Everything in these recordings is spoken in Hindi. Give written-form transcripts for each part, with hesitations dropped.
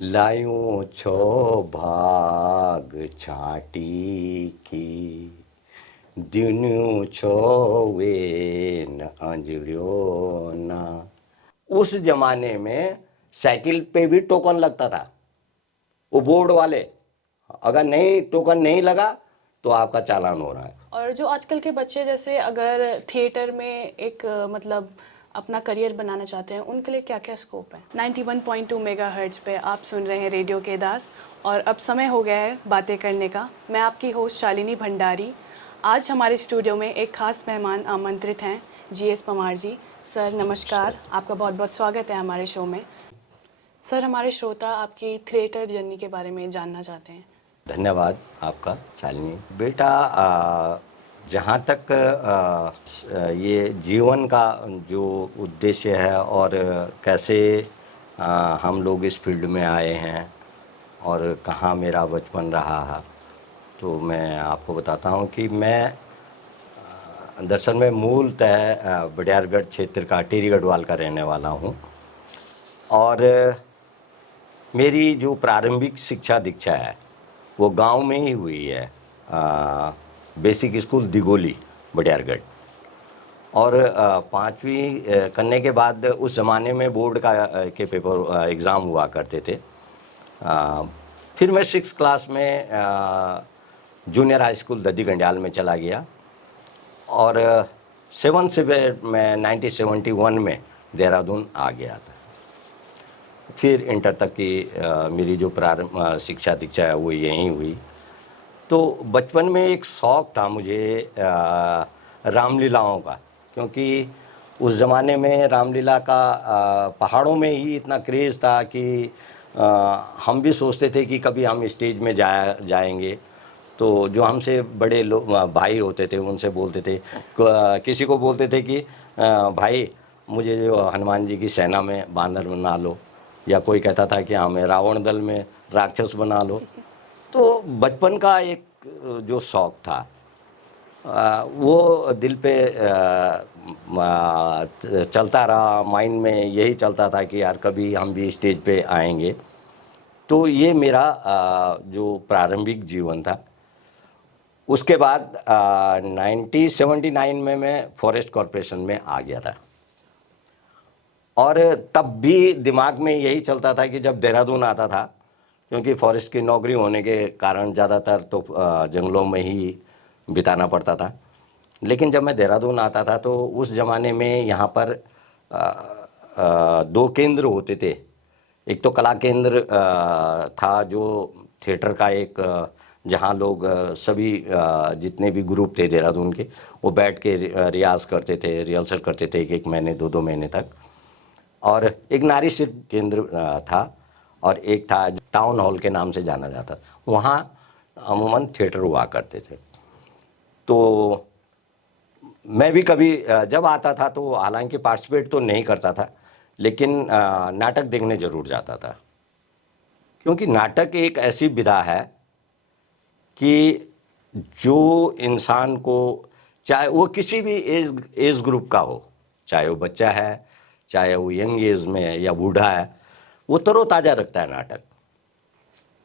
लायूं छो भाग छाटी की दिन्यूं छो वे न अंजलियो ना। उस जमाने में साइकिल पे भी टोकन लगता था, वो बोर्ड वाले, अगर नहीं टोकन नहीं लगा तो आपका चालान हो रहा है। और जो आजकल के बच्चे जैसे अगर थिएटर में एक मतलब अपना करियर बनाना चाहते हैं, उनके लिए क्या क्या स्कोप है? 91.2 मेगाहर्ट्ज पे आप सुन रहे हैं रेडियो केदार। और अब समय हो गया है बातें करने का। मैं आपकी होस्ट शालिनी भंडारी। आज हमारे स्टूडियो में एक खास मेहमान आमंत्रित हैं, जीएस पवार जी। सर नमस्कार, आपका बहुत बहुत स्वागत है हमारे शो में। सर, हमारे श्रोता आपकी थिएटर जर्नी के बारे में जानना चाहते हैं। धन्यवाद आपका शालिनी। बेटा, जहाँ तक ये जीवन का जो उद्देश्य है और कैसे हम लोग इस फील्ड में आए हैं और कहाँ मेरा बचपन रहा है, तो मैं आपको बताता हूँ कि मैं दरअसल में मूलतः बडियारगढ़ क्षेत्र का टिहरी गढ़वाल का रहने वाला हूँ। और मेरी जो प्रारंभिक शिक्षा दीक्षा है वो गांव में ही हुई है। Basic school Digoli, Badiyargarh. और पाँचवीं करने के बाद उस ज़माने में बोर्ड का के पेपर एग्ज़ाम हुआ करते थे। फिर मैं 6 क्लास में जूनियर हाई स्कूल दद्दी गंडियाल में चला गया और 7 से मैं 1971 में देहरादून आ गया था। फिर इंटर तक की मेरी जो प्रारंभ शिक्षा दीक्षा है वो यहीं हुई। तो बचपन में एक शौक़ था मुझे रामलीलाओं का, क्योंकि उस ज़माने में रामलीला का पहाड़ों में ही इतना क्रेज़ था कि हम भी सोचते थे कि कभी हम स्टेज में जाएंगे। तो जो हमसे बड़े लोग भाई होते थे उनसे बोलते थे, किसी को बोलते थे कि भाई मुझे जो हनुमान जी की सेना में बानर बना लो, या कोई कहता था कि हमें रावण दल में राक्षस बना लो। तो बचपन का एक जो शौक़ था वो दिल पे चलता रहा, माइंड में यही चलता था कि यार कभी हम भी स्टेज पे आएंगे। तो ये मेरा जो प्रारंभिक जीवन था। उसके बाद 1979 में मैं फॉरेस्ट कॉरपोरेशन में आ गया था। और तब भी दिमाग में यही चलता था कि जब देहरादून आता था, क्योंकि फॉरेस्ट की नौकरी होने के कारण ज़्यादातर तो जंगलों में ही बिताना पड़ता था। लेकिन जब मैं देहरादून आता था तो उस ज़माने में यहाँ पर 2 केंद्र होते थे। एक तो कला केंद्र था, जो थिएटर का एक जहाँ लोग सभी जितने भी ग्रुप थे देहरादून के, वो बैठ के रियाज़ करते थे, रिहर्सल करते थे 1-1 महीने 2-2 महीने तक। और एक नारी शिल्प केंद्र था, और एक था टाउन हॉल के नाम से जाना जाता। वहाँ अमूमन थिएटर हुआ करते थे। तो मैं भी कभी जब आता था तो हालांकि पार्टिसिपेट तो नहीं करता था, लेकिन नाटक देखने ज़रूर जाता था। क्योंकि नाटक एक ऐसी विधा है कि जो इंसान को, चाहे वो किसी भी एज ग्रुप का हो, चाहे वो बच्चा है, चाहे वो यंग एज में है या बूढ़ा है, वो तरोताज़ा रखता है नाटक।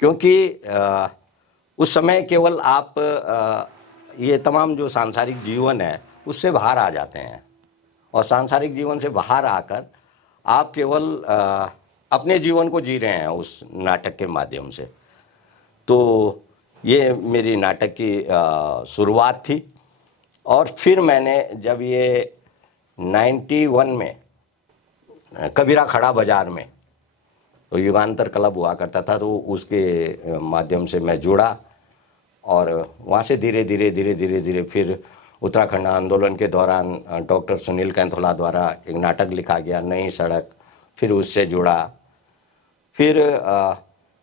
क्योंकि उस समय केवल आप ये तमाम जो सांसारिक जीवन है उससे बाहर आ जाते हैं, और सांसारिक जीवन से बाहर आकर आप केवल अपने जीवन को जी रहे हैं उस नाटक के माध्यम से। तो ये मेरी नाटक की शुरुआत थी। और फिर मैंने जब ये 91 में कबीरा खड़ा बाजार में तो युगांतर क्लब हुआ करता था, तो उसके माध्यम से मैं जुड़ा। और वहाँ से धीरे धीरे धीरे धीरे धीरे फिर उत्तराखंड आंदोलन के दौरान डॉक्टर सुनील कैंथोला द्वारा एक नाटक लिखा गया, नई सड़क, फिर उससे जुड़ा। फिर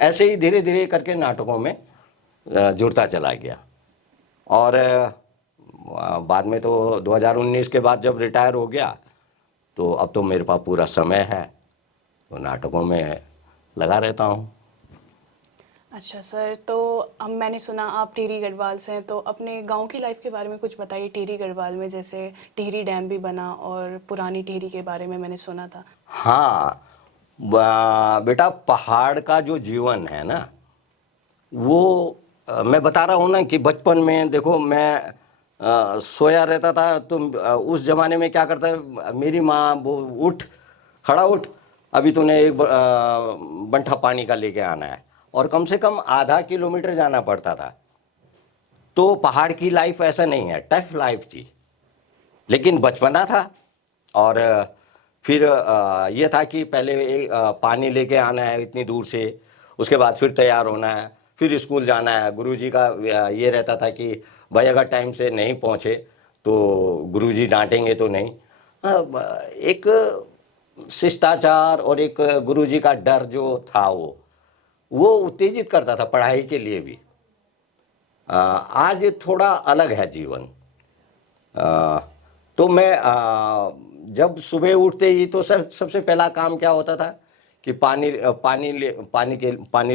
ऐसे ही धीरे धीरे करके नाटकों में जुड़ता चला गया। और बाद में तो 2019 के बाद जब रिटायर हो गया तो अब तो मेरे पास पूरा समय है, तो नाटकों में लगा रहता हूँ। अच्छा सर, तो हम मैंने सुना आप टिहरी गढ़वाल से हैं, तो अपने गांव की लाइफ के बारे में कुछ बताइए। टिहरी गढ़वाल में जैसे टिहरी डैम भी बना और पुरानी टिहरी के बारे में मैंने सुना था। हाँ, बेटा पहाड़ का जो जीवन है ना, वो मैं बता रहा हूँ ना कि बचपन में देखो मैं सोया रहता था, तो उस जमाने में क्या करता है, मेरी माँ वो उठ, खड़ा उठ, अभी तूने एक बंठा पानी का लेके आना है, और कम से कम आधा किलोमीटर जाना पड़ता था। तो पहाड़ की लाइफ ऐसा नहीं है, टफ लाइफ थी, लेकिन बचपना था। और फिर ये था कि पहले पानी लेके आना है इतनी दूर से, उसके बाद फिर तैयार होना है, फिर स्कूल जाना है। गुरुजी का ये रहता था कि भाई अगर टाइम से नहीं पहुँचे तो गुरुजी डांटेंगे तो नहीं। एक शिष्टाचार और एक गुरुजी का डर जो था वो उत्तेजित करता था पढ़ाई के लिए भी। आज थोड़ा अलग है जीवन। तो मैं जब सुबह उठते ही तो सबसे पहला काम क्या होता था कि पानी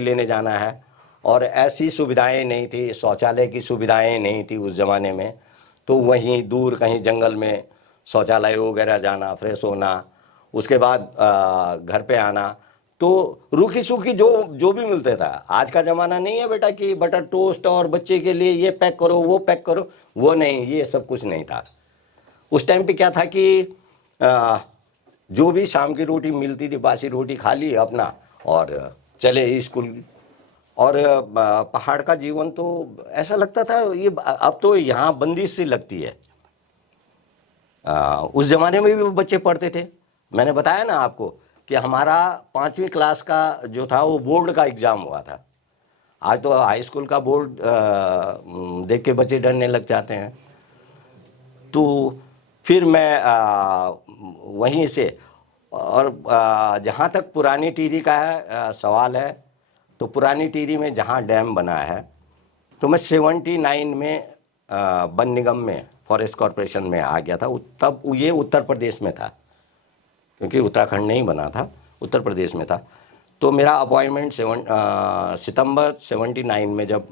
लेने जाना है। और ऐसी सुविधाएं नहीं थी, शौचालय की सुविधाएं नहीं थी उस ज़माने में, तो वहीं दूर कहीं जंगल में शौचालय वगैरह जाना, फ्रेश होना, उसके बाद घर पे आना, तो रूखी सूखी जो जो भी मिलते था। आज का ज़माना नहीं है बेटा कि बटर टोस्ट और बच्चे के लिए ये पैक करो वो पैक करो, वो नहीं, ये सब कुछ नहीं था। उस टाइम पे क्या था कि जो भी शाम की रोटी मिलती थी, बासी रोटी खा ली अपना और चले स्कूल। और पहाड़ का जीवन तो ऐसा लगता था, ये अब तो यहाँ बंदिश सी लगती है। उस जमाने में भी बच्चे पढ़ते थे। मैंने बताया ना आपको कि हमारा 5वीं क्लास का जो था वो बोर्ड का एग्ज़ाम हुआ था। आज तो हाई स्कूल का बोर्ड देख के बच्चे डरने लग जाते हैं। तो फिर मैं वहीं से, और जहाँ तक पुरानी टिहरी का है सवाल है, तो पुरानी टिहरी में जहाँ डैम बना है, तो मैं 79 में वन निगम में, फॉरेस्ट कॉरपोरेशन में आ गया था। तब ये उत्तर प्रदेश में था, क्योंकि उत्तराखंड नहीं बना था, उत्तर प्रदेश में था। तो मेरा अपॉइंटमेंट सितंबर 79 में जब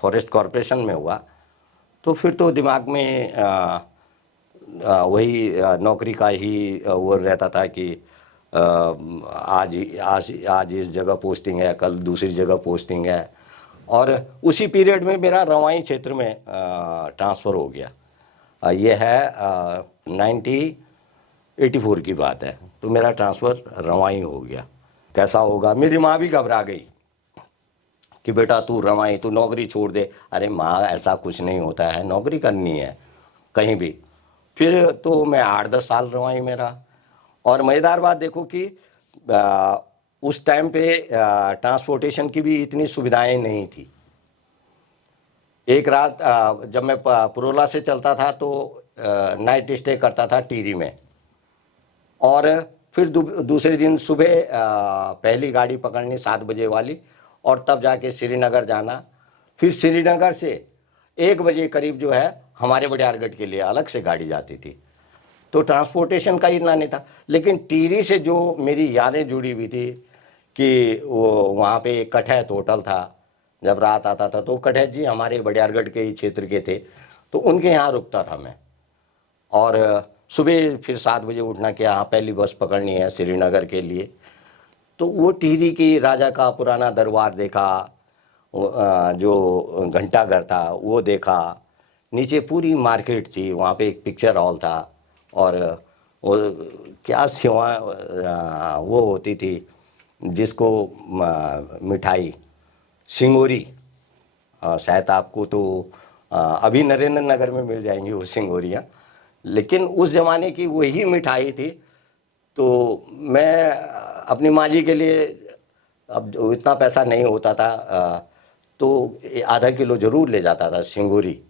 फॉरेस्ट कॉरपोरेशन में हुआ, तो फिर तो दिमाग में वही नौकरी का ही वो रहता था कि आज इस जगह पोस्टिंग है, कल दूसरी जगह पोस्टिंग है। और उसी पीरियड में मेरा रवाई क्षेत्र में ट्रांसफ़र हो गया। ये है 1984 की बात है। तो मेरा ट्रांसफ़र रवाई हो गया। कैसा होगा, मेरी माँ भी घबरा गई कि बेटा तू रवाई, तू नौकरी छोड़ दे। अरे माँ, ऐसा कुछ नहीं होता है, नौकरी करनी है कहीं भी। फिर तो मैं 8-10 साल रवाई में रहा। और मज़ेदार बात देखो कि उस टाइम पे ट्रांसपोर्टेशन की भी इतनी सुविधाएं नहीं थी। एक रात जब मैं पुरोला से चलता था तो नाइट स्टे करता था टिहरी में, और फिर दूसरे दिन सुबह पहली गाड़ी पकड़नी 7 बजे वाली, और तब जाके श्रीनगर जाना। फिर श्रीनगर से 1 बजे करीब जो है हमारे बडियारगढ़ के लिए अलग से गाड़ी जाती थी। तो ट्रांसपोर्टेशन का इतना नहीं था। लेकिन टिहरी से जो मेरी यादें जुड़ी हुई थी कि वो वहाँ पे एक कठैत होटल था, जब रात आता था तो कठैत जी हमारे बडियारगढ़ के ही क्षेत्र के थे, तो उनके यहाँ रुकता था मैं। और सुबह फिर 7 बजे उठना कि हाँ पहली बस पकड़नी है श्रीनगर के लिए। तो वो टिहरी की राजा का पुराना दरबार देखा, जो घंटाघर था वो देखा, नीचे पूरी मार्केट थी, वहाँ पे एक पिक्चर हॉल था, और वो क्या सेवा वो होती थी जिसको मिठाई सिंगोरी, शायद आपको तो अभी नरेंद्र नगर में मिल जाएंगी वो सिंगोरियाँ, लेकिन उस ज़माने की वही मिठाई थी। तो मैं अपनी माँ जी के लिए, अब जो इतना पैसा नहीं होता था, तो आधा किलो ज़रूर ले जाता था सिंगोरी।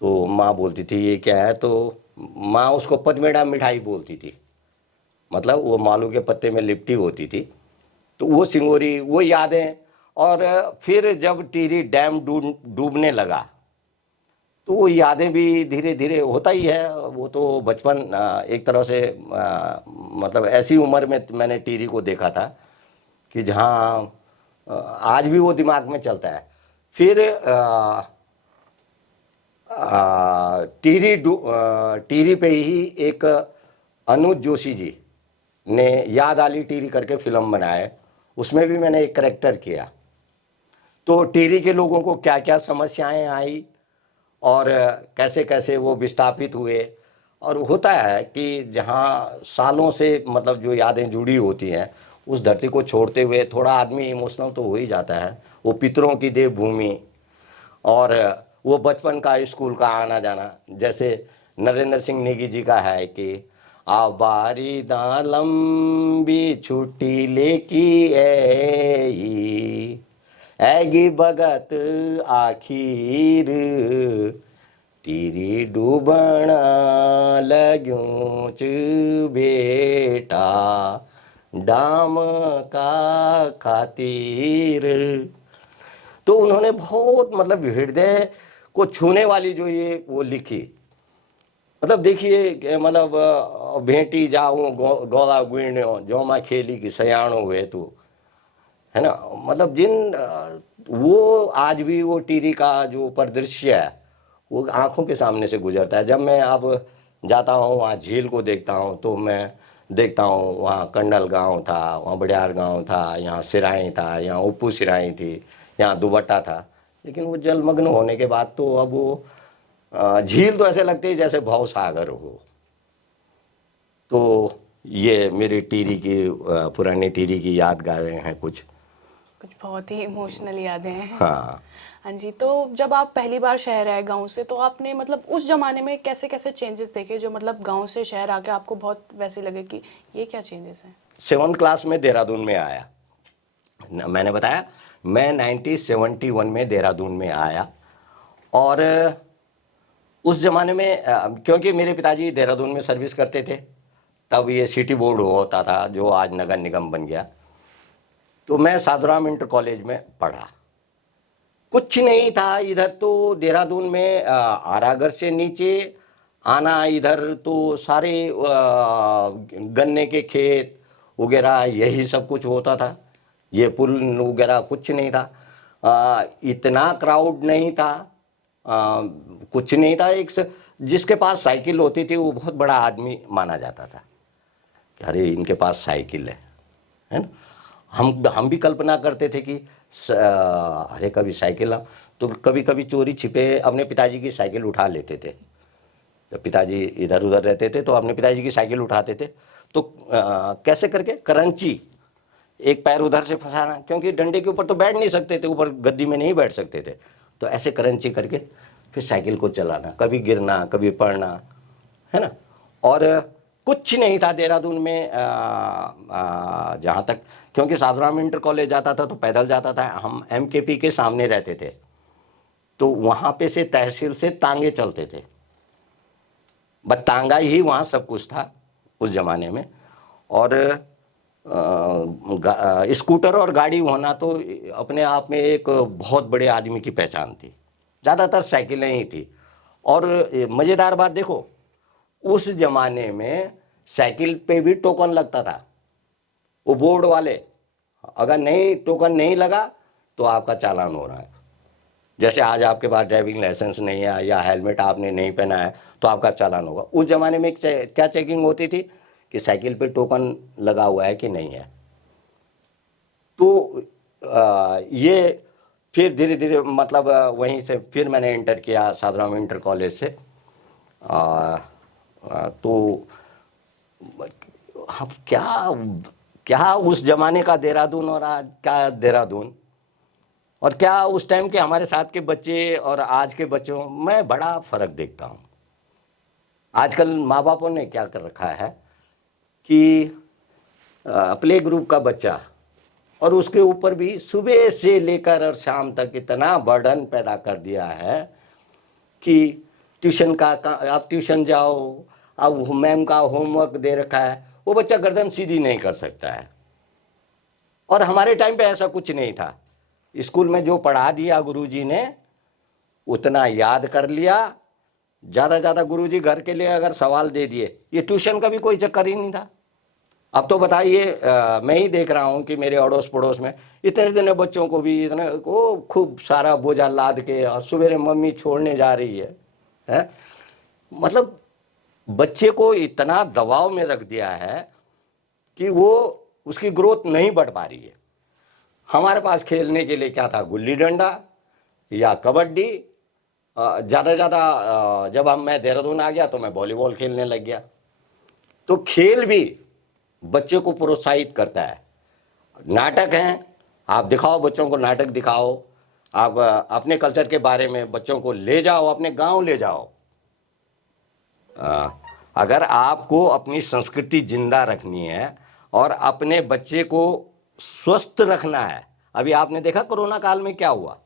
तो माँ बोलती थी ये क्या है, तो माँ उसको पदमेड़ा मिठाई बोलती थी, मतलब वो मालू के पत्ते में लिपटी होती थी। तो वो सिंगोरी, वो यादें। और फिर जब टिहरी डैम डूबने लगा तो वो यादें भी धीरे धीरे, होता ही है वो तो बचपन, एक तरह से मतलब ऐसी उम्र में मैंने टिहरी को देखा था कि जहाँ आज भी वो दिमाग में चलता है। फिर टिहरी पे ही एक अनुज जोशी जी ने याद आली टीरी करके फिल्म बनाए, उसमें भी मैंने एक करेक्टर किया। तो टीरी के लोगों को क्या क्या समस्याएं आई और कैसे कैसे वो विस्थापित हुए। और होता है कि जहाँ सालों से मतलब जो यादें जुड़ी होती हैं, उस धरती को छोड़ते हुए थोड़ा आदमी इमोशनल तो हो ही जाता है। वो पितरों की देवभूमि और वो बचपन का स्कूल का आना जाना, जैसे नरेंद्र सिंह नेगी जी का है कि आबारी दा लंबी छुट्टी लेकी ऐगी भगत आखिर तेरी डूबना लग्यूं च बेटा डाम का खातिर। तो उन्होंने बहुत मतलब हृदय को छूने वाली जो ये वो लिखी। मतलब देखिए मतलब भेंटी जाऊं गोला गुइण्यो जो माँ खेली की सयाणो हुए तू, है ना। मतलब वो आज भी वो टीरी का जो परिदृश्य है वो आंखों के सामने से गुजरता है। जब मैं अब जाता हूँ वहाँ झील को देखता हूँ तो मैं देखता हूँ वहाँ कंडल गांव था, वहाँ बड़ियार गांव था, यहाँ सिराई था, यहाँ उप्पू सिराई थी, यहाँ दुबट्टा था। लेकिन वो जलमग्न होने के बाद तो अब वो झील तो ऐसे लगते ही जैसे भव सागर हो। तो ये मेरी टीरी की पुरानी टीरी की यादगारें हैं कुछ। बहुत ही इमोशनल यादें हैं। हाँ हाँ जी। तो जब आप पहली बार शहर आए गांव से, तो आपने मतलब उस जमाने में कैसे कैसे चेंजेस देखे जो मतलब गांव से शहर आके आपको बहुत वैसे लगे कि ये क्या चेंजेस हैं? 7th क्लास में देहरादून में आया। मैंने बताया मैं 1971 में देहरादून में आया। और उस ज़माने में क्योंकि मेरे पिताजी देहरादून में सर्विस करते थे, तब ये सिटी बोर्ड होता था जो आज नगर निगम बन गया। तो मैं साधुराम इंटर कॉलेज में पढ़ा। कुछ नहीं था इधर तो देहरादून में, आरागर से नीचे आना इधर तो सारे गन्ने के खेत वगैरह यही सब कुछ होता था। ये पुल वगैरह कुछ नहीं था। इतना क्राउड नहीं था, कुछ नहीं था। जिसके पास साइकिल होती थी वो बहुत बड़ा आदमी माना जाता था कि अरे इनके पास साइकिल है ना। हम भी कल्पना करते थे कि अरे कभी साइकिल तो कभी कभी चोरी छिपे अपने पिताजी की साइकिल उठा लेते थे। जब पिताजी इधर उधर रहते थे तो अपने पिताजी की साइकिल उठाते थे। तो कैसे करके करंची, एक पैर उधर से फंसाना, क्योंकि डंडे के ऊपर तो बैठ नहीं सकते थे, ऊपर गद्दी में नहीं बैठ सकते थे। तो ऐसे करंची करके फिर साइकिल को चलाना, कभी गिरना कभी पड़ना, है ना। और कुछ नहीं था देहरादून में जहाँ तक, क्योंकि साधुराम इंटर कॉलेज जाता था तो पैदल जाता था। हम MKP के सामने रहते थे तो वहाँ पे से तहसील से तांगे चलते थे, बस तांगा ही वहाँ सब कुछ था उस ज़माने में। और स्कूटर और गाड़ी होना तो अपने आप में एक बहुत बड़े आदमी की पहचान थी। ज़्यादातर साइकिलें ही थी। और मज़ेदार बात देखो, उस ज़माने में साइकिल पे भी टोकन लगता था। वो बोर्ड वाले, अगर नहीं टोकन नहीं लगा तो आपका चालान हो रहा है। जैसे आज आपके पास ड्राइविंग लाइसेंस नहीं है या हेलमेट आपने नहीं पहना है तो आपका चालान होगा। उस ज़माने में क्या चेकिंग होती थी कि साइकिल पे टोकन लगा हुआ है कि नहीं है। तो ये फिर धीरे धीरे मतलब वहीं से फिर मैंने इंटर किया साधुराम इंटर कॉलेज से। तो अब क्या उस जमाने का देहरादून और आज का देहरादून, और क्या उस टाइम के हमारे साथ के बच्चे और आज के बच्चों में बड़ा फर्क देखता हूँ। आजकल माँ बापों ने क्या कर रखा है कि प्ले ग्रुप का बच्चा, और उसके ऊपर भी सुबह से लेकर और शाम तक इतना बर्डन पैदा कर दिया है कि ट्यूशन का आप ट्यूशन जाओ, अब मैम का होमवर्क दे रखा है, वो बच्चा गर्दन सीधी नहीं कर सकता है। और हमारे टाइम पे ऐसा कुछ नहीं था। स्कूल में जो पढ़ा दिया गुरुजी ने उतना याद कर लिया। ज़्यादा गुरुजी घर के लिए अगर सवाल दे दिए, ये ट्यूशन का भी कोई चक्कर ही नहीं था। अब तो बताइए, मैं ही देख रहा हूँ कि मेरे अड़ोस पड़ोस में इतने इतने बच्चों को भी इतने वो खूब सारा बोझा लाद के और सवेरे मम्मी छोड़ने जा रही है? मतलब बच्चे को इतना दबाव में रख दिया है कि वो उसकी ग्रोथ नहीं बढ़ पा रही है। हमारे पास खेलने के लिए क्या था, गुल्ली डंडा या कबड्डी। ज़्यादा ज़्यादा जब मैं देहरादून आ गया तो मैं वॉलीबॉल खेलने लग गया। तो खेल भी बच्चे को प्रोत्साहित करता है। नाटक हैं, आप दिखाओ बच्चों को, नाटक दिखाओ, आप अपने कल्चर के बारे में बच्चों को ले जाओ, अपने गांव ले जाओ। अगर आपको अपनी संस्कृति जिंदा रखनी है और अपने बच्चे को स्वस्थ रखना है, अभी आपने देखा कोरोना काल में क्या हुआ,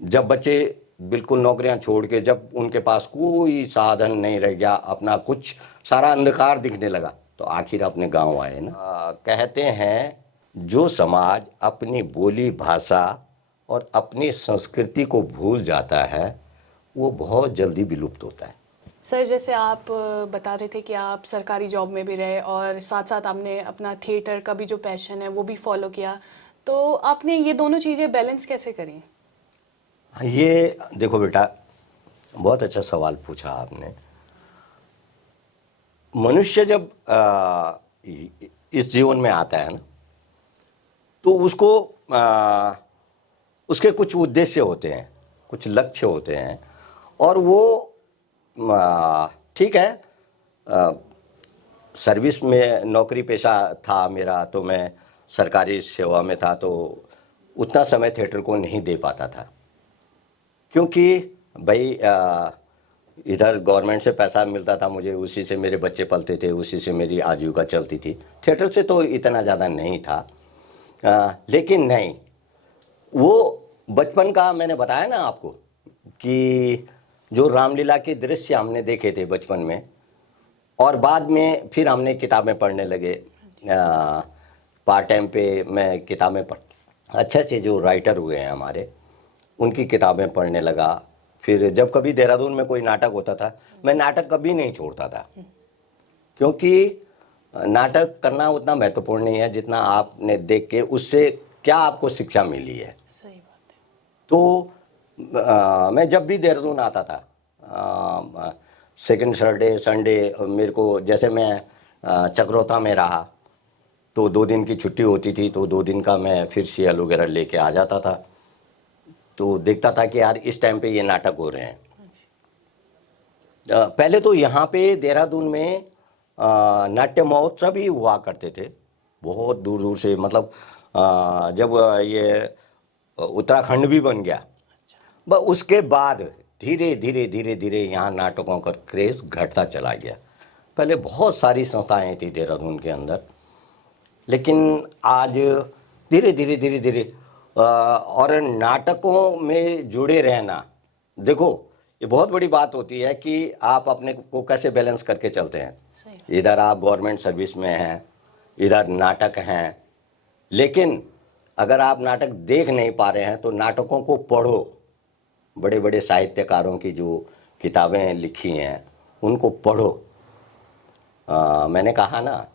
जब बच्चे बिल्कुल नौकरियां छोड़ के, जब उनके पास कोई साधन नहीं रह गया, अपना कुछ सारा अंधकार दिखने लगा, तो आखिर अपने गांव आए ना। कहते हैं जो समाज अपनी बोली भाषा और अपनी संस्कृति को भूल जाता है वो बहुत जल्दी विलुप्त होता है। सर, जैसे आप बता रहे थे कि आप सरकारी जॉब में भी रहे और साथ साथ आपने अपना थिएटर का भी जो पैशन है वो भी फॉलो किया, तो आपने ये दोनों चीज़ें बैलेंस कैसे करी? ये देखो बेटा, बहुत अच्छा सवाल पूछा आपने। मनुष्य जब इस जीवन में आता है ना, तो उसको उसके कुछ उद्देश्य होते हैं, कुछ लक्ष्य होते हैं, और वो ठीक है, सर्विस में नौकरी पेशा था मेरा, तो मैं सरकारी सेवा में था, तो उतना समय थिएटर को नहीं दे पाता था, क्योंकि भाई इधर गवर्नमेंट से पैसा मिलता था मुझे, उसी से मेरे बच्चे पलते थे, उसी से मेरी आजीविका चलती थी। थिएटर से तो इतना ज़्यादा नहीं था। लेकिन नहीं, वो बचपन का मैंने बताया ना आपको कि जो रामलीला के दृश्य हमने देखे थे बचपन में, और बाद में फिर हमने किताबें पढ़ने लगे। पार्ट टाइम पे मैं किताबें अच्छे अच्छे जो राइटर हुए हैं हमारे, उनकी किताबें पढ़ने लगा। फिर जब कभी देहरादून में कोई नाटक होता था, मैं नाटक कभी नहीं छोड़ता था, क्योंकि नाटक करना उतना महत्वपूर्ण नहीं है जितना आपने देख के उससे क्या आपको शिक्षा मिली है। सही बात है। तो मैं जब भी देहरादून आता था, सेकंड सैटरडे संडे, मेरे को जैसे मैं चक्रोता में रहा तो 2 दिन की छुट्टी होती थी, तो 2 दिन का मैं फिर सीएल वगैरह लेके आ जाता था। तो देखता था कि यार इस टाइम पे ये नाटक हो रहे हैं। पहले तो यहाँ पे देहरादून में नाट्य महोत्सव ही हुआ करते थे, बहुत दूर दूर से। मतलब जब ये उत्तराखंड भी बन गया, बस उसके बाद धीरे धीरे धीरे धीरे यहाँ नाटकों का क्रेज घटता चला गया। पहले बहुत सारी संस्थाएं थी देहरादून के अंदर, लेकिन आज धीरे धीरे धीरे धीरे और नाटकों में जुड़े रहना, देखो ये बहुत बड़ी बात होती है कि आप अपने को कैसे बैलेंस करके चलते हैं। इधर आप गवर्नमेंट सर्विस में हैं, इधर नाटक हैं, लेकिन अगर आप नाटक देख नहीं पा रहे हैं तो नाटकों को पढ़ो। बड़े बड़े साहित्यकारों की जो किताबें लिखी हैं उनको पढ़ो। मैंने कहा ना,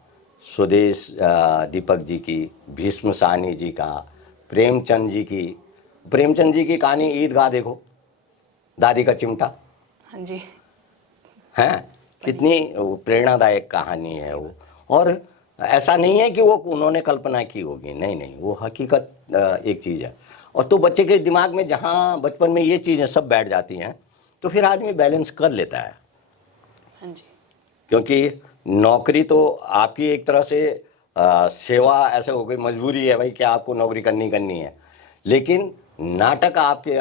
स्वदेश दीपक जी की, भीष्म साहनी जी का, प्रेमचंद जी की कहानी ईदगाह देखो, दादी का चिमटा। हाँ जी, हैं, कितनी प्रेरणादायक कहानी है वो। और ऐसा नहीं है कि वो उन्होंने कल्पना की होगी, नहीं नहीं, वो हकीकत एक चीज़ है। और तो बच्चे के दिमाग में जहाँ बचपन में ये चीज़ें सब बैठ जाती हैं तो फिर आदमी बैलेंस कर लेता है। हाँ जी, क्योंकि नौकरी तो आपकी एक तरह से सेवा ऐसे हो गई, मजबूरी है भाई कि आपको नौकरी करनी है, लेकिन नाटक आपके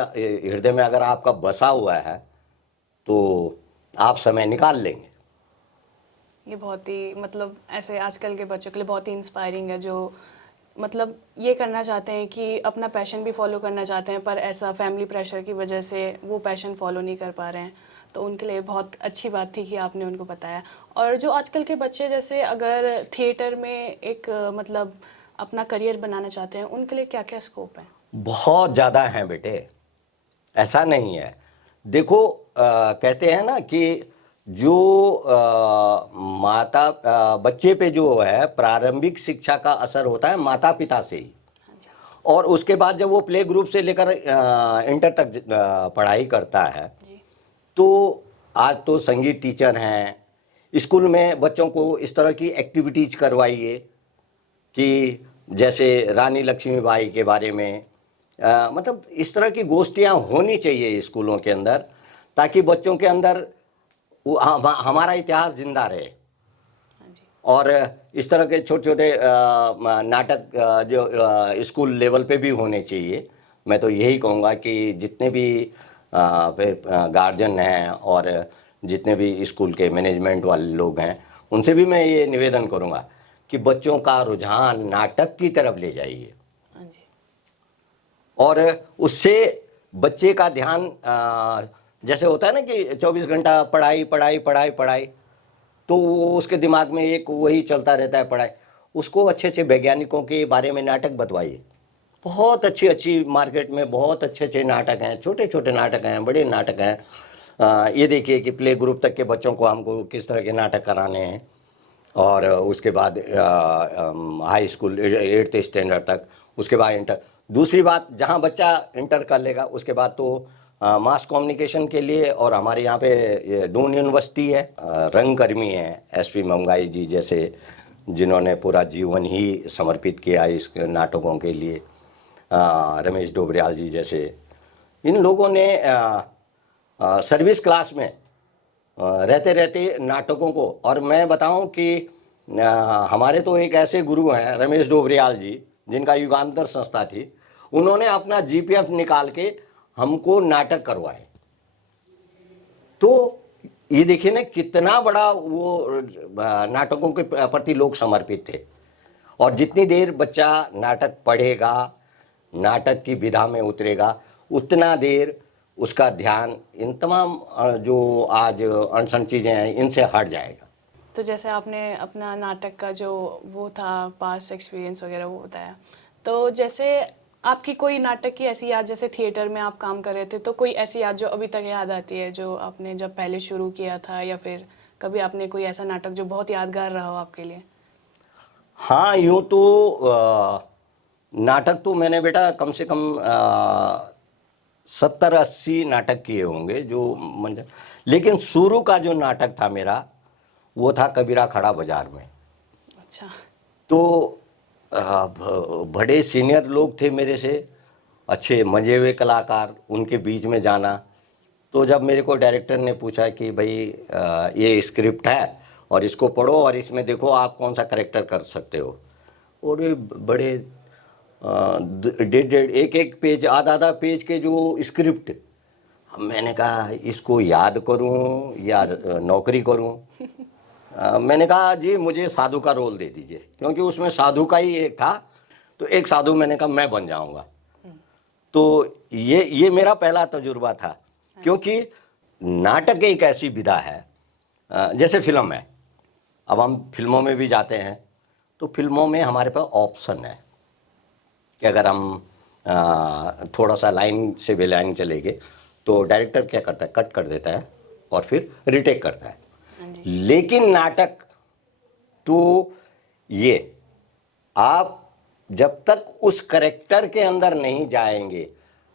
हृदय में अगर आपका बसा हुआ है तो आप समय निकाल लेंगे। ये बहुत ही मतलब ऐसे आजकल के बच्चों के लिए बहुत ही इंस्पायरिंग है, जो मतलब ये करना चाहते हैं कि अपना पैशन भी फॉलो करना चाहते हैं, पर ऐसा फैमिली प्रेशर की वजह से वो पैशन फॉलो नहीं कर पा रहे हैं। तो उनके लिए बहुत अच्छी बात थी कि आपने उनको बताया। और जो आजकल के बच्चे जैसे अगर थिएटर में एक मतलब अपना करियर बनाना चाहते हैं, उनके लिए क्या क्या स्कोप है? बहुत ज़्यादा हैं बेटे, ऐसा नहीं है। देखो कहते हैं ना कि जो बच्चे पे जो है प्रारंभिक शिक्षा का असर होता है माता पिता से ही, और उसके बाद जब वो प्ले ग्रुप से लेकर इंटर तक पढ़ाई करता है, तो आज तो संगीत टीचर हैं, स्कूल में बच्चों को इस तरह की एक्टिविटीज करवाइए कि जैसे रानी लक्ष्मीबाई के बारे में, मतलब इस तरह की गोष्ठियाँ होनी चाहिए स्कूलों के अंदर, ताकि बच्चों के अंदर हमारा इतिहास जिंदा रहे। हाँ जी। और इस तरह के छोटे छोटे नाटक जो स्कूल लेवल पे भी होने चाहिए। मैं तो यही कहूँगा कि जितने भी फिर गार्जियन हैं और जितने भी स्कूल के मैनेजमेंट वाले लोग हैं, उनसे भी मैं ये निवेदन करूँगा कि बच्चों का रुझान नाटक की तरफ ले जाइए, हाँ जी। और उससे बच्चे का ध्यान जैसे होता है ना कि 24 घंटा पढ़ाई पढ़ाई पढ़ाई पढ़ाई, तो वो उसके दिमाग में एक वही चलता रहता है पढ़ाई। उसको अच्छे अच्छे वैज्ञानिकों के बारे में नाटक बतवाइए। बहुत अच्छी अच्छी मार्केट में बहुत अच्छे अच्छे नाटक हैं, छोटे छोटे नाटक हैं, बड़े नाटक हैं। ये देखिए कि प्ले ग्रुप तक के बच्चों को हमको किस तरह के नाटक कराने हैं, और उसके बाद हाई स्कूल 8th स्टैंडर्ड तक, उसके बाद इंटर। दूसरी बात, जहाँ बच्चा इंटर कर लेगा उसके बाद तो मास कम्युनिकेशन के लिए, और हमारे यहाँ पे डून यूनिवर्सिटी है, रंगकर्मी है एसपी मंगाई जी जैसे, जिन्होंने पूरा जीवन ही समर्पित किया इस नाटकों के लिए, रमेश डोबरियाल जी जैसे, इन लोगों ने सर्विस क्लास में रहते रहते नाटकों को, और मैं बताऊं कि हमारे तो एक ऐसे गुरु हैं रमेश डोबरियाल जी, जिनका युगांतर संस्था थी, उन्होंने अपना जीपीएफ निकाल के हमको नाटक करवाए। तो ये देखिए ना कितना बड़ा वो नाटकों के प्रति लोग समर्पित थे। और जितनी देर बच्चा नाटक पढ़ेगा, नाटक की विधा में उतरेगा, उतना देर उसका ध्यान इन तमाम जो आज अनसन चीज़ें हैं इनसे हट जाएगा। तो जैसे आपने अपना नाटक का जो वो था पास्ट एक्सपीरियंस वगैरह वो बताया, तो जैसे आपकी कोई नाटक की ऐसी याद, जैसे थिएटर में आप काम कर रहे थे, तो कोई ऐसी याद जो अभी तक याद आती है, जो आपने जब पहले शुरू किया था, या फिर कभी आपने कोई ऐसा नाटक जो बहुत यादगार रहा हो आपके लिए? हाँ, यूँ तो नाटक तो मैंने बेटा कम से कम 70-80 नाटक किए होंगे जो लेकिन शुरू का जो नाटक था मेरा वो था कबीरा खड़ा बाजार में। अच्छा। तो बड़े सीनियर लोग थे मेरे से, अच्छे मजे हुए कलाकार, उनके बीच में जाना। तो जब मेरे को डायरेक्टर ने पूछा कि भाई ये स्क्रिप्ट है और इसको पढ़ो और इसमें देखो आप कौन सा करेक्टर कर सकते हो, और ये बड़े डेढ़ एक पेज, आधा पेज के जो स्क्रिप्ट, मैंने कहा इसको याद करूं या नौकरी करूं। मैंने कहा जी मुझे साधु का रोल दे दीजिए, क्योंकि उसमें साधु का ही एक था, तो एक साधु मैंने कहा मैं बन जाऊंगा। तो ये मेरा पहला तजुर्बा था, क्योंकि नाटक एक ऐसी विधा है, जैसे फिल्म है, अब हम फिल्मों में भी जाते हैं, तो फिल्मों में हमारे पास ऑप्शन है कि अगर हम थोड़ा सा लाइन से भी लाइन चले गए तो डायरेक्टर क्या करता है, कट कर देता है और फिर रिटेक करता है। लेकिन नाटक तो ये आप जब तक उस करेक्टर के अंदर नहीं जाएंगे,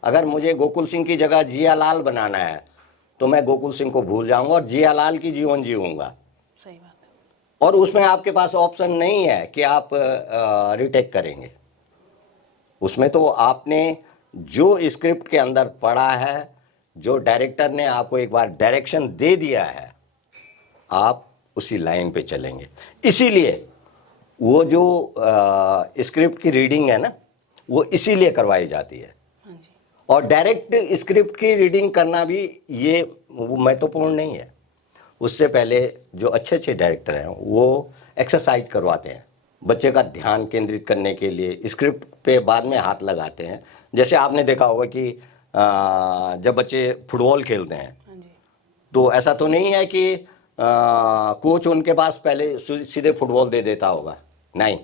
अगर मुझे गोकुल सिंह की जगह जियालाल बनाना है तो मैं गोकुल सिंह को भूल जाऊंगा और जियालाल की जीवन जीऊंगा। सही बात है। और उसमें आपके पास ऑप्शन नहीं है कि आप रिटेक करेंगे। उसमें तो आपने जो स्क्रिप्ट के अंदर पढ़ा है, जो डायरेक्टर ने आपको एक बार डायरेक्शन दे दिया है, आप उसी लाइन पे चलेंगे। इसीलिए वो जो स्क्रिप्ट की रीडिंग है ना, वो इसीलिए करवाई जाती है। हाँ जी। और डायरेक्ट स्क्रिप्ट की रीडिंग करना भी ये महत्वपूर्ण नहीं है। उससे पहले जो अच्छे अच्छे डायरेक्टर हैं वो एक्सरसाइज करवाते हैं बच्चे का ध्यान केंद्रित करने के लिए, स्क्रिप्ट पे बाद में हाथ लगाते हैं। जैसे आपने देखा होगा कि जब बच्चे फुटबॉल खेलते हैं, हाँ जी। तो ऐसा तो नहीं है कि कोच उनके पास पहले सीधे फुटबॉल दे देता होगा, नहीं,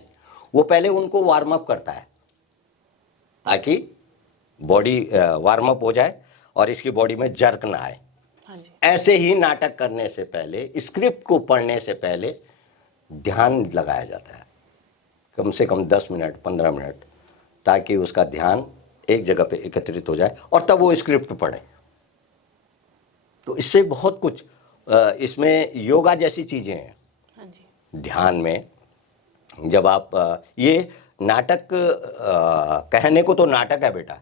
वो पहले उनको वार्म अप करता है ताकि बॉडी वार्म अप हो जाए और इसकी बॉडी में जर्क ना आए। हाँ जी। ऐसे ही नाटक करने से पहले, स्क्रिप्ट को पढ़ने से पहले ध्यान लगाया जाता है, कम से कम 10 मिनट 15 मिनट, ताकि उसका ध्यान एक जगह पे एकत्रित हो जाए और तब वो स्क्रिप्ट पढ़े। तो इससे बहुत कुछ, इसमें योगा जैसी चीज़ें हैं। हाँ जी। ध्यान में जब आप ये नाटक कहने को तो नाटक है बेटा,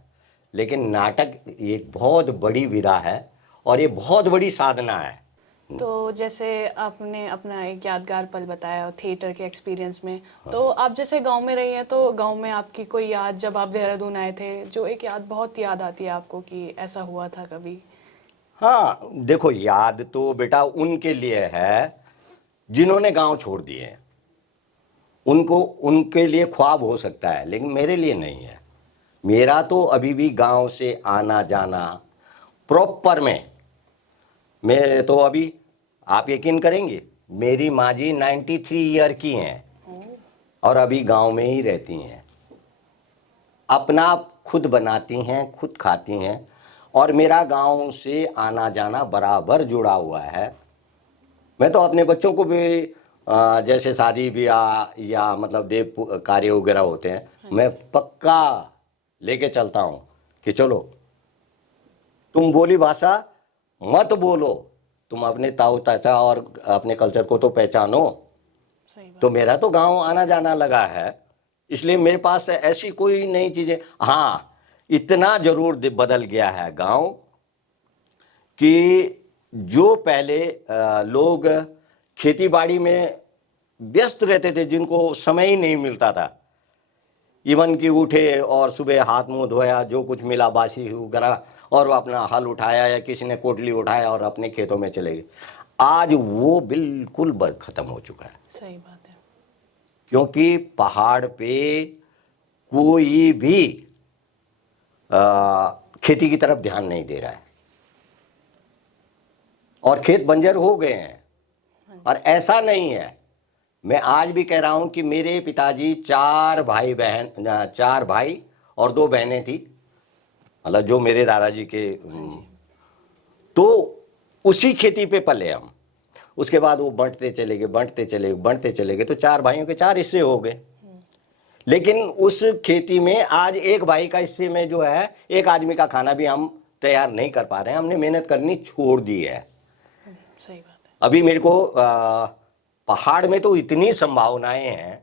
लेकिन नाटक एक बहुत बड़ी विधा है और ये बहुत बड़ी साधना है। तो जैसे आपने अपना एक यादगार पल बताया थिएटर के एक्सपीरियंस में, तो आप जैसे गांव में रही हैं, तो गांव में आपकी कोई याद जब आप देहरादून आए थे, जो एक याद बहुत याद आती है आपको कि ऐसा हुआ था कभी? हाँ देखो, याद तो बेटा उनके लिए है जिन्होंने गांव छोड़ दिए हैं। उनको, उनके लिए ख्वाब हो सकता है, लेकिन मेरे लिए नहीं है। मेरा तो अभी भी गांव से आना जाना प्रॉपर में। मैं तो अभी, आप यकीन करेंगे, मेरी माँ जी 93 ईयर की हैं और अभी गांव में ही रहती हैं। अपना खुद बनाती हैं, खुद खाती हैं, और मेरा गांव से आना जाना बराबर जुड़ा हुआ है। मैं तो अपने बच्चों को भी जैसे शादी ब्याह या मतलब देव कार्य वगैरह होते हैं, मैं पक्का लेके चलता हूँ कि चलो तुम बोली भाषा मत बोलो, तुम अपने ताऊ चाचा और अपने कल्चर को तो पहचानो। सही बात। तो मेरा तो गांव आना जाना लगा है, इसलिए मेरे पास ऐसी कोई नई चीजें। हाँ, इतना जरूर बदल गया है गांव कि जो पहले लोग खेती बाड़ी में व्यस्त रहते थे, जिनको समय ही नहीं मिलता था, इवन कि उठे और सुबह हाथ मुंह धोया, जो कुछ मिला बासी वगैरह, और वो अपना हल उठाया या किसी ने कोटली उठाया और अपने खेतों में चले गए। आज वो बिल्कुल खत्म हो चुका है। सही बात है। क्योंकि पहाड़ पे कोई भी खेती की तरफ ध्यान नहीं दे रहा है और खेत बंजर हो गए हैं। और ऐसा नहीं है, मैं आज भी कह रहा हूं कि मेरे पिताजी 4 भाई और 2 बहनें थी, मतलब जो मेरे दादाजी के, तो उसी खेती पे पले हम। उसके बाद वो बढ़ते चले गए तो 4 भाइयों के 4 हिस्से हो गए। लेकिन उस खेती में आज एक भाई का हिस्से में जो है, एक आदमी का खाना भी हम तैयार नहीं कर पा रहे हैं। हमने मेहनत करनी छोड़ दी है। सही बात है। अभी मेरे को पहाड़ में तो इतनी संभावनाएं हैं।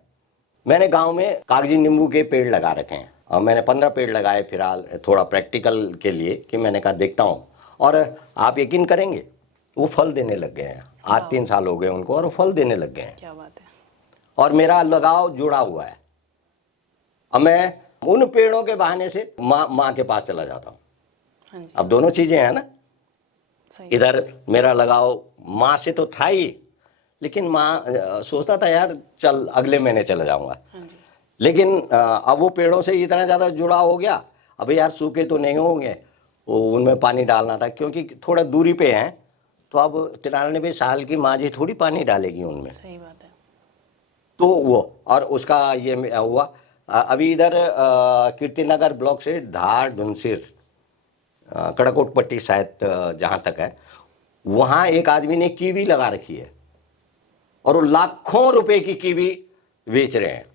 मैंने गांव में कागजी नींबू के पेड़ लगा रखे हैं और मैंने 15 पेड़ लगाए फिलहाल, थोड़ा प्रैक्टिकल के लिए कि मैंने कहा देखता हूं। और आप यकीन करेंगे, वो फल देने लग गए हैं। आज 3 साल हो गए उनको और फल देने लग गए हैं। क्या बात है। और मेरा लगाव जुड़ा हुआ है। अब मैं उन पेड़ों के बहाने से माँ के पास चला जाता हूँ। हाँ जी। अब दोनों चीजें हैं ना। सही। इधर मेरा लगाव माँ से तो था ही, लेकिन माँ सोचता था यार चल अगले महीने चला जाऊंगा। हाँ जी। लेकिन अब वो पेड़ों से इतना ज़्यादा जुड़ा हो गया, अब यार सूखे तो नहीं होंगे, वो उनमें पानी डालना था क्योंकि थोड़ा दूरी पे हैं। तो अब 93 साल की माँ जी थोड़ी पानी डालेगी उनमें। सही बात है। तो वो, और उसका ये हुआ। अभी इधर कीर्तिनगर ब्लॉक से धार धुनसिर कड़कोट पट्टी शायद जहाँ तक है, वहाँ एक आदमी ने कीवी लगा रखी है और वो लाखों रुपए की कीवी बेच रहे हैं।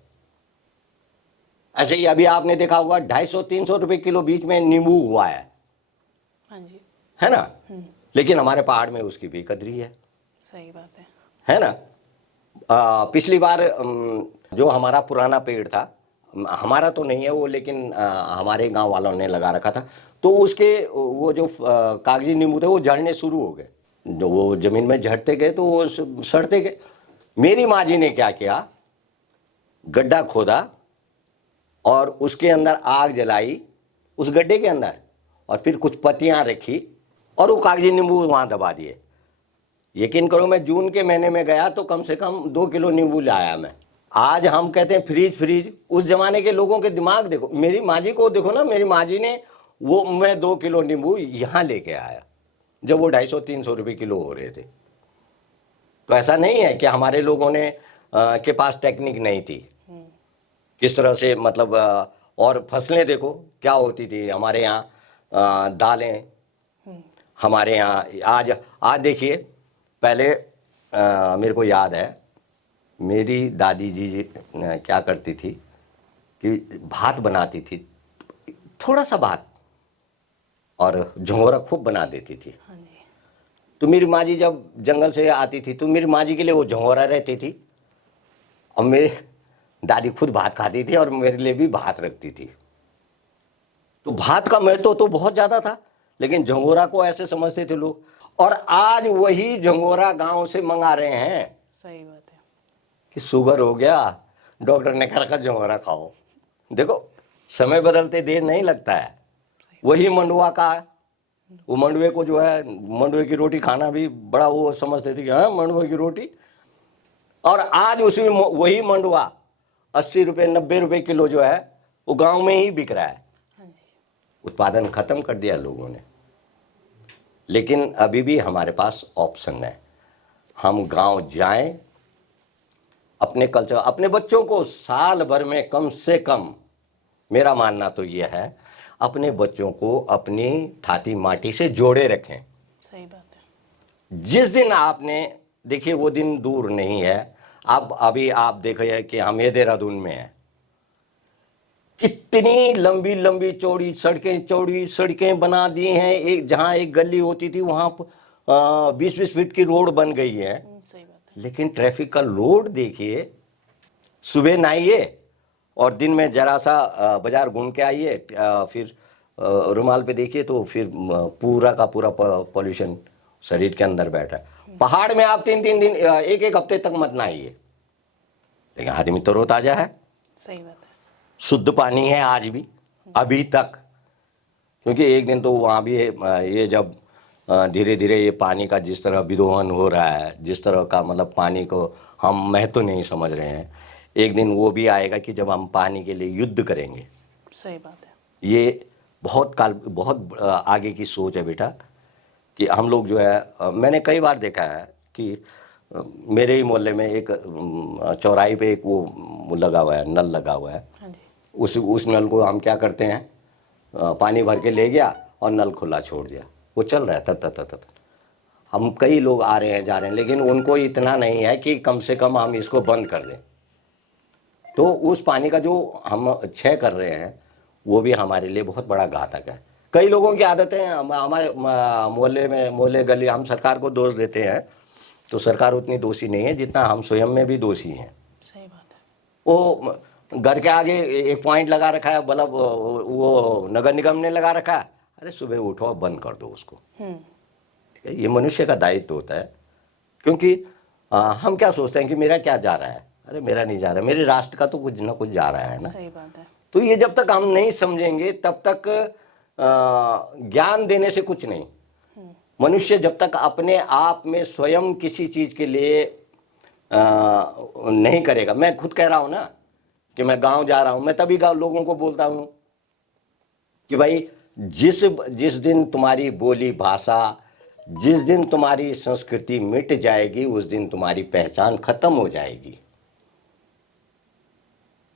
ऐसे ही अभी आपने देखा होगा 250-300 रुपए किलो बीच में नींबू हुआ है। हाँ जी। है ना। लेकिन हमारे पहाड़ में उसकी बेकदरी है। सही बात है ना। पिछली बार जो हमारा पुराना पेड़ था, हमारा तो नहीं है वो, लेकिन हमारे गांव वालों ने लगा रखा था, तो उसके वो जो कागजी नींबू थे वो झड़ने शुरू हो गए। जो वो जमीन में झड़ते गए तो वो सड़ते गए। मेरी माँ जी ने क्या किया, गड्ढा खोदा और उसके अंदर आग जलाई उस गड्ढे के अंदर, और फिर कुछ पत्तियां रखी और वो कागजी नींबू वहां दबा दिए। यकीन करो, मैं जून के महीने में गया तो कम से कम 2 किलो नींबू लाया मैं। आज हम कहते हैं फ्रीज, उस जमाने के लोगों के दिमाग देखो। मेरी माँ जी को देखो ना, मेरी माँ जी ने वो, मैं 2 किलो नींबू यहाँ लेके आया जब वो 250-300 रुपये किलो हो रहे थे। तो ऐसा नहीं है कि हमारे लोगों ने के पास टेक्निक नहीं थी किस तरह से, मतलब और फसलें देखो क्या होती थी हमारे यहाँ। दालें हमारे यहाँ आज देखिए, पहले मेरे को याद है मेरी दादी जी क्या करती थी कि भात बनाती थी, थोड़ा सा भात, और झोंगरा खूब बना देती थी। हाँ जी। तो मेरी माँ जी जब जंगल से आती थी तो मेरी माँ जी के लिए वो झंगोरा रहती थी, और मेरी दादी खुद भात खाती थी और मेरे लिए भी भात रखती थी। तो भात का महत्व तो बहुत ज्यादा था, लेकिन झंगोरा को ऐसे समझते थे लोग। और आज वही झंगोरा गांव से मंगा रहे हैं सही बात है। कि शुगर हो गया, डॉक्टर ने कहा झंगोरा खाओ। देखो, समय बदलते देर नहीं लगता है। वही मंडुआ का, वो मंडुए को जो है, मंडुए की रोटी खाना भी बड़ा वो समझते थे कि हाँ मंडुए की रोटी, और आज उसमें वही मंडुआ 80 रुपये 90 रुपये किलो जो है वो गांव में ही बिक रहा है। हाँ जी। उत्पादन खत्म कर दिया लोगों ने, लेकिन अभी भी हमारे पास ऑप्शन है। हम गांव जाएं, अपने कल्चर, अपने बच्चों को साल भर में कम से कम, मेरा मानना तो यह है, अपने बच्चों को अपनी थाती माटी से जोड़े रखें। सही बात है। जिस दिन आपने, देखिए वो दिन दूर नहीं है। अब अभी आप देखिए कि हम ये देहरादून में हैं, कितनी लंबी लंबी चौड़ी सड़कें बना दी हैं। एक जहां एक गली होती थी वहां 20-20 फीट की रोड बन गई है। सही बात है। लेकिन ट्रैफिक का लोड देखिए, सुबह नहाइए और दिन में जरा सा बाजार घूम के आइए, फिर रुमाल पे देखिए तो फिर पूरा का पूरा पॉल्यूशन शरीर के अंदर बैठा है। पहाड़ में आप 3-3 दिन, एक हफ्ते तक मत नहाइए, लेकिन आदमी तरोताजा है। सही बात है। शुद्ध पानी है आज भी, अभी तक। क्योंकि एक दिन तो वहाँ भी ये जब धीरे धीरे ये पानी का जिस तरह विदोहन हो रहा है, जिस तरह का मतलब पानी को हम महत्व नहीं समझ रहे हैं, एक दिन वो भी आएगा कि जब हम पानी के लिए युद्ध करेंगे। सही बात है। ये बहुत आगे की सोच है बेटा, कि हम लोग जो है, मैंने कई बार देखा है कि मेरे ही मोहल्ले में एक चौराहे पे एक वो लगा हुआ है, नल लगा हुआ है। हाँ जी। उस नल को हम क्या करते हैं, पानी भर के ले गया और नल खुला छोड़ दिया, वो चल रहा है तत। हम कई लोग आ रहे हैं जा रहे हैं, लेकिन उनको इतना नहीं है कि कम से कम हम इसको बंद कर दें। तो उस पानी का जो हम क्षय कर रहे हैं वो भी हमारे लिए बहुत बड़ा घातक है। कई लोगों की आदतें हैं, हमारे मोहल्ले गली, हम सरकार को दोष देते हैं, तो सरकार उतनी दोषी नहीं है जितना हम स्वयं में भी दोषी हैं। सही बात है। वो घर के आगे एक पॉइंट लगा रखा है, बल्ब वो नगर निगम ने लगा रखा है, अरे सुबह उठो और बंद कर दो उसको। ठीक है, ये मनुष्य का दायित्व होता है। क्योंकि हम क्या सोचते हैं कि मेरा क्या जा रहा है, अरे मेरा नहीं जा रहा, मेरे राष्ट्र का तो कुछ ना कुछ जा रहा है ना। सही बात है। तो ये जब तक हम नहीं समझेंगे तब तक ज्ञान देने से कुछ नहीं। मनुष्य जब तक अपने आप में स्वयं किसी चीज के लिए नहीं करेगा, मैं खुद कह रहा हूं ना कि मैं गांव जा रहा हूं, मैं तभी गांव लोगों को बोलता हूं कि भाई जिस दिन तुम्हारी बोली भाषा, जिस दिन तुम्हारी संस्कृति मिट जाएगी, उस दिन तुम्हारी पहचान खत्म हो जाएगी।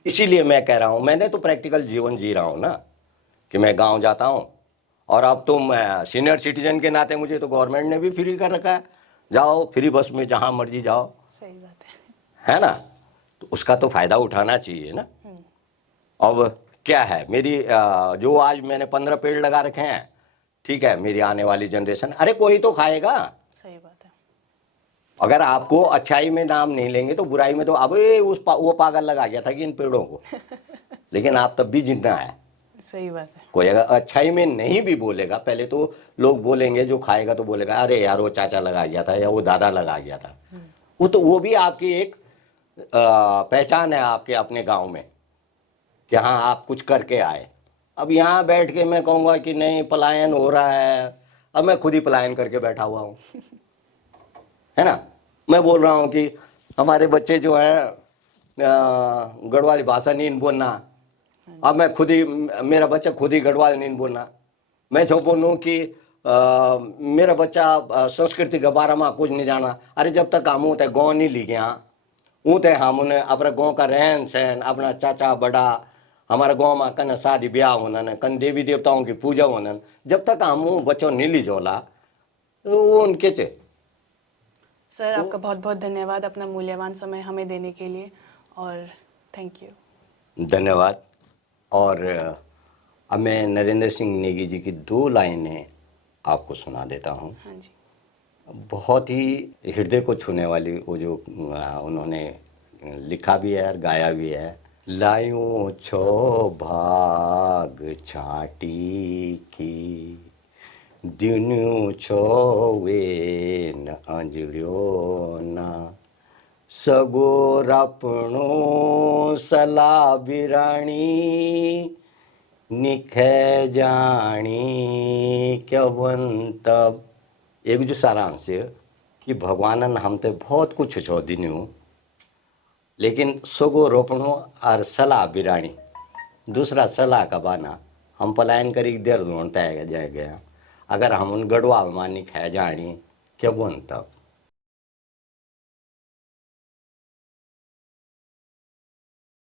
इसीलिए मैं कह रहा हूं, मैंने तो प्रैक्टिकल जीवन जी रहा हूं ना, कि मैं गांव जाता हूं, और अब तो मैं सीनियर सिटीजन के नाते मुझे तो गवर्नमेंट ने भी फ्री कर रखा है, जाओ फ्री बस में जहां मर्जी जाओ। सही बात है। है ना, तो उसका तो फायदा उठाना चाहिए ना। अब क्या है, मेरी जो आज मैंने 15 पेड़ लगा रखे हैं, ठीक है, मेरी आने वाली जनरेशन, अरे कोई तो खाएगा। सही बात है। अगर आपको अच्छाई में नाम नहीं लेंगे तो बुराई में तो, अब वो पागल लगा गया था कि इन पेड़ों को लेकिन आप तब भी जिंदा है। सही बात है। कोई अगर अच्छाई में नहीं भी बोलेगा, पहले तो लोग बोलेंगे, जो खाएगा तो बोलेगा अरे यार वो चाचा लगा गया था या वो दादा लगा गया था। वो भी आपकी एक पहचान है आपके अपने गांव में, कि हाँ आप कुछ करके आए। अब यहाँ बैठ के मैं कहूँगा कि नहीं पलायन हो रहा है, अब मैं खुद ही पलायन करके बैठा हुआ हूँ। है ना, मैं बोल रहा हूँ कि हमारे बच्चे जो है गढ़वाली भाषा नहीं बोलना, अब मैं खुद ही, मेरा बच्चा खुद ही गढ़वाल नहीं बोलना। मैं जो बोलूँ कि मेरा बच्चा संस्कृति के बारे में कुछ नहीं जाना, अरे जब तक हम होते गाँव नहीं ली गया, ऊँते हम उन्हें अपने गाँव का रहन सहन, अपना चाचा बड़ा, हमारे गाँव में कन शादी ब्याह होना, कन देवी देवताओं की पूजा होना, जब तक हम बच्चों नहीं ली जोला तो वो उनके चे। सर आपका बहुत बहुत धन्यवाद अपना मूल्यवान समय हमें देने के लिए, और थैंक यू। धन्यवाद। और अब मैं नरेंद्र सिंह नेगी जी की 2 लाइनें आपको सुना देता हूँ। हाँ जी। बहुत ही हृदय को छूने वाली वो जो उन्होंने लिखा भी है और गाया भी है। लायूं छो भाग छाटी की, दिन्यूं छो वेन अंजलियो ना, सगो रापणो सला बिराणी, निखे जानी क्यवंत। एक जो सारांश है कि भगवानन हम ते बहुत कुछ छो दिन्यू, लेकिन सगो रोपणो और सलाह बिराणी, दूसरा सलाह का बाना हम पलायन करी देर ढूंढता है जाए गया। अगर हम उन गढ़वाल मानी खे जानी क्या बोन तब